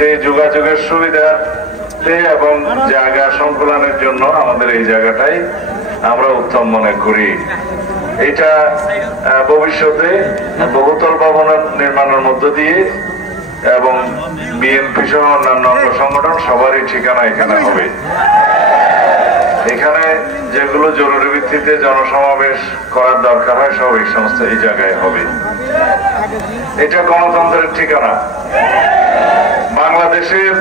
ভিত্তিতে যোগাযোগের সুবিধাতে এবং জায়গা সংকুলনের জন্য আমাদের এই জায়গাটাই আমরা উত্তম মনে করি। এটা ভবিষ্যতে বহুতল ভবন নির্মাণের মধ্য দিয়ে এবং বিএনপি সহ অন্যান্য সংগঠন সবারই ঠিকানা এখানে হবে। এখানে যেগুলো জরুরি ভিত্তিতে জনসমাবেশ করার দরকার হয় সব এই সমস্ত এই জায়গায় হবে। এটা গণতন্ত্রের ঠিকানা। বাংলাদেশের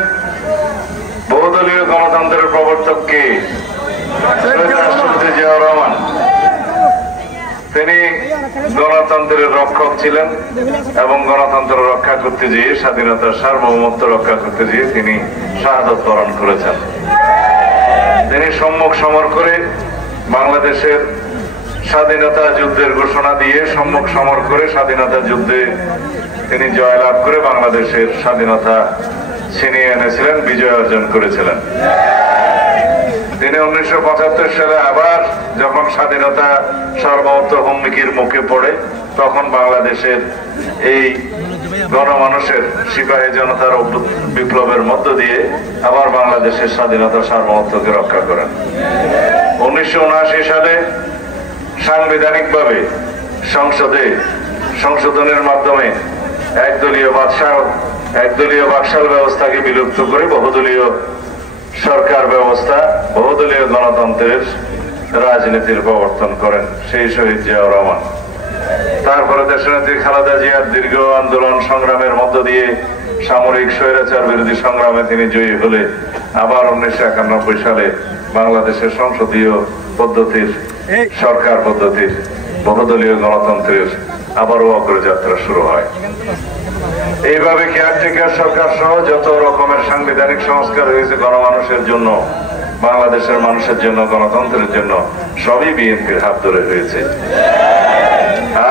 বহুদলীয় গণতন্ত্রের প্রবর্তক কে? রাষ্ট্রপতি জিয়াউর রহমান। তিনি গণতন্ত্রের রক্ষক ছিলেন এবং গণতন্ত্র রক্ষা করতে গিয়ে, স্বাধীনতার সার্বভৌমত্ব রক্ষা করতে গিয়ে তিনি শাহাদত বরণ করেছেন। তিনি সম্মুখ সমর করে বাংলাদেশের স্বাধীনতা যুদ্ধের ঘোষণা দিয়ে সম্মুখ সমর করে স্বাধীনতা যুদ্ধে তিনি জয়লাভ করে বাংলাদেশের স্বাধীনতা ছিনিয়ে এনেছিলেন, বিজয় অর্জন করেছিলেন। তিনি 1975 সালে আবার যখন স্বাধীনতা সার্বভৌমত্ব হুমকির মুখে পড়ে তখন বাংলাদেশের এই গণমানুষের সিপাহী জনতার বিপ্লবের মধ্য দিয়ে আবার বাংলাদেশের স্বাধীনতা সার্বভৌমত্বকে রক্ষা করেন। 1979 সালে সাংবিধানিকভাবে সংসদে সংশোধনের মাধ্যমে একদলীয় বাকশাল ব্যবস্থাকে বিলুপ্ত করে বহুদলীয় সরকার ব্যবস্থা, বহুদলীয় গণতন্ত্রের রাজনীতির প্রবর্তন করেন সেই শহীদ জিয়াউর রহমান। তারপরে দেশনেত্রী খালেদা জিয়ার দীর্ঘ আন্দোলন সংগ্রামের মধ্য দিয়ে সামরিক স্বৈরাচার বিরোধী সংগ্রামে তিনি জয়ী হলে আবার 1991 সালে বাংলাদেশের সংসদীয় পদ্ধতির, সরকার পদ্ধতির, বহুদলীয় গণতন্ত্রের আবারও অগ্রযাত্রা শুরু হয়। এইভাবে কেয়ারটেকার সরকার সহ যত রকমের সাংবিধানিক সংস্কার হয়েছে গণমানুষের জন্য, বাংলাদেশের মানুষের জন্য, গণতন্ত্রের জন্য, সবই বিএনপির হাত ধরে হয়েছে।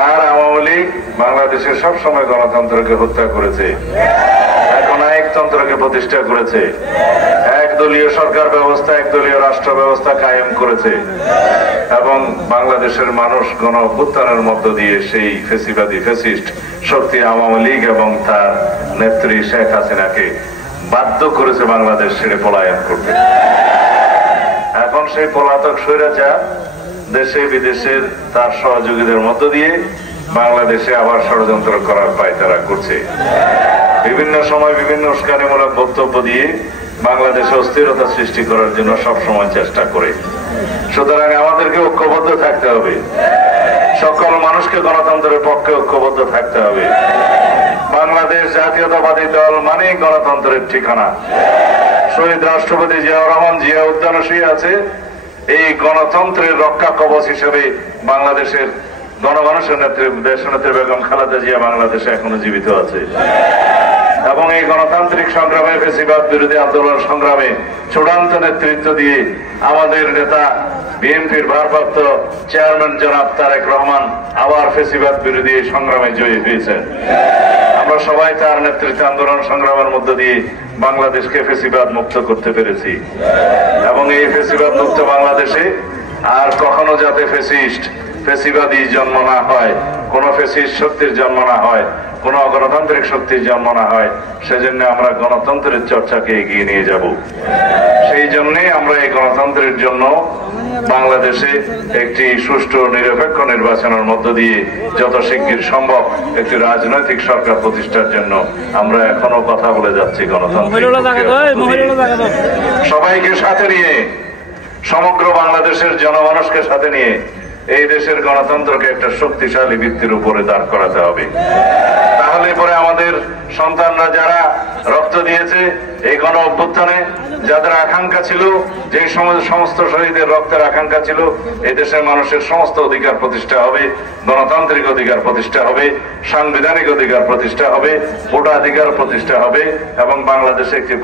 আর আওয়ামী লীগ বাংলাদেশের সবসময় গণতন্ত্রকে হত্যা করেছে, এখন একতন্ত্রকে প্রতিষ্ঠা করেছে, একদলীয় সরকার ব্যবস্থা, একদলীয় রাষ্ট্র ব্যবস্থা কায়েম করেছে এবং বাংলাদেশের মানুষ গণ অভ্যুত্থানের মধ্য দিয়ে সেই ফ্যাসিবাদী ফ্যাসিস্ট শক্তি আওয়ামী লীগ এবং তার নেত্রী শেখ হাসিনাকে বাধ্য করেছে বাংলাদেশ ছেড়ে পলায়ন করতে। এখন সেই পলাতক স্বৈরাচার দেশে বিদেশের তার সহযোগীদের মধ্য দিয়ে বাংলাদেশে আবার ষড়যন্ত্র করার পায়তারা করছে। বিভিন্ন সময় বিভিন্ন উস্কানিমূলক বক্তব্য দিয়ে বাংলাদেশে অস্থিরতা সৃষ্টি করার জন্য সবসময় চেষ্টা করে। সুতরাং আমাদেরকে ঐক্যবদ্ধ থাকতে হবে, সকল মানুষকে গণতন্ত্রের পক্ষে ঐক্যবদ্ধ থাকতে হবে। বাংলাদেশ জাতীয়তাবাদী দল মানে গণতন্ত্রের ঠিকানা। শহীদ রাষ্ট্রপতি জিয়াউর রহমান জিয়া উদ্যানে শুয়ে আছে, এই গণতন্ত্রের রক্ষা কবচ হিসেবে বাংলাদেশের গণমানুষের নেত্রী দেশনেত্রী বেগম খালেদা জিয়া বাংলাদেশে এখনো জীবিত আছে এবং এই গণতান্ত্রিক সংগ্রামে, ফ্যাসিবাদ বিরোধী আন্দোলন সংগ্রামে চূড়ান্ত নেতৃত্ব দিয়ে আমাদের নেতা বিএনপির ভারপ্রাপ্ত চেয়ারম্যান জনাব তারেক রহমান আবার ফ্যাসিবাদ বিরোধী সংগ্রামে জয়ী হয়েছেন। আমরা সবাই তার নেতৃত্বে আন্দোলন সংগ্রামের মধ্য দিয়ে বাংলাদেশকে ফ্যাসিবাদ মুক্ত করতে পেরেছি এবং এই ফ্যাসিবাদ মুক্ত বাংলাদেশে আর কখনো যাতে ফ্যাসিবাদী জন্ম না হয়, কোন ফ্যাসিস্ট শক্তির জন্ম না হয়, কোন গণতান্ত্রিক শক্তির জন্ম না হয়, সেজন্য আমরা গণতন্ত্রের চর্চাকে এগিয়ে নিয়ে যাব। সেই জন্যে আমরা এই গণতন্ত্রের জন্য বাংলাদেশে একটি সুষ্ঠু নিরপেক্ষ নির্বাচনের মধ্য দিয়ে যত শিগগির সম্ভব একটি রাজনৈতিক সরকার প্রতিষ্ঠার জন্য আমরা এখনো কথা বলে যাচ্ছি। গণতন্ত্র সবাইকে সাথে নিয়ে, সমগ্র বাংলাদেশের জনমানুষকে সাথে নিয়ে এই দেশের গণতন্ত্রকে একটা শক্তিশালী ভিত্তির উপরে দাঁড় করাতে হবে। তাহলে পরে আমাদের সন্তানরা যারা রক্ত দিয়েছে এই গণ অভ্যুত্থানে, যাদের আকাঙ্ক্ষা ছিল, যে সমস্ত শহীদের রক্তের আকাঙ্ক্ষা ছিল, এই দেশের মানুষের সমস্ত অধিকার প্রতিষ্ঠা হবে, গণতান্ত্রিক অধিকার প্রতিষ্ঠা হবে, সাংবিধানিক অধিকার প্রতিষ্ঠা হবে, ভোটাধিকার প্রতিষ্ঠা হবে এবং বাংলাদেশে একটি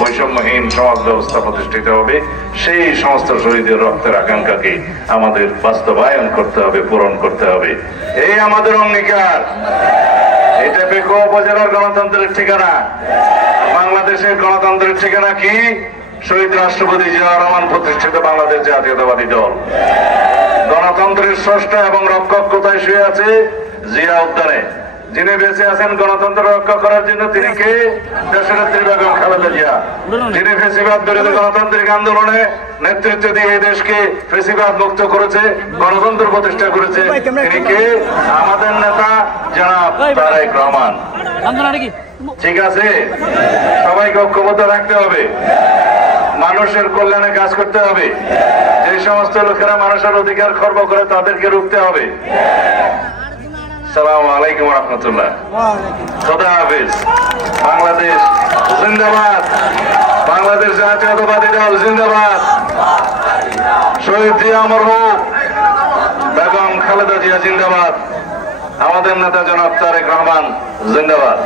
বৈষম্যহীন সমাজ ব্যবস্থা প্রতিষ্ঠিত হবে। সেই সমস্ত শহীদের রক্তের আকাঙ্ক্ষাকে আমাদের বাস্তবায়ন করতে হবে, পূরণ করতে হবে। এই আমাদের অঙ্গীকার। এটা বেকুয়া উপজেলার গণতন্ত্রের ঠিকানা। বাংলাদেশের গণতন্ত্রের ঠিকানা কি? শহীদ রাষ্ট্রপতি জিয়াউর রহমান প্রতিষ্ঠিত বাংলাদেশ জাতীয়তাবাদী দল। গণতন্ত্রের স্রষ্টা এবং রক্ষক কোথায় শুয়ে আছে? জিয়া উদ্যানে। যিনি বেঁচে আছেন গণতন্ত্র রক্ষা করার জন্য, তিনি কে? দেশনেত্রী বেগম খালেদা জিয়া। যিনি ফেসিবাদ বিরোধী গণতান্ত্রিক আন্দোলনে নেতৃত্ব দিয়ে এই দেশকে ফেসিবাদ মুক্ত করেছে, গণতন্ত্র প্রতিষ্ঠা করেছে, তিনি কে? আমাদের নেতা জনাব তারেক রহমান। ঠিক আছে, সবাইকে ঐক্যবদ্ধ রাখতে হবে, মানুষের কল্যাণে কাজ করতে হবে, যে সমস্ত লোকেরা মানুষের অধিকার খর্ব করে তাদেরকে রুখতে হবে। আসসালামু আলাইকুম রহমতুল্লাহ। খোদা হাফিজ। বাংলাদেশ জিন্দাবাদ, বাংলাদেশ জাতীয়তাবাদী দল জিন্দাবাদ, শহীদ জিয়া অমর হোক, বেগম খালেদা জিয়া জিন্দাবাদ, আমাদের নেতা জনাব তারেক রহমান জিন্দাবাদ।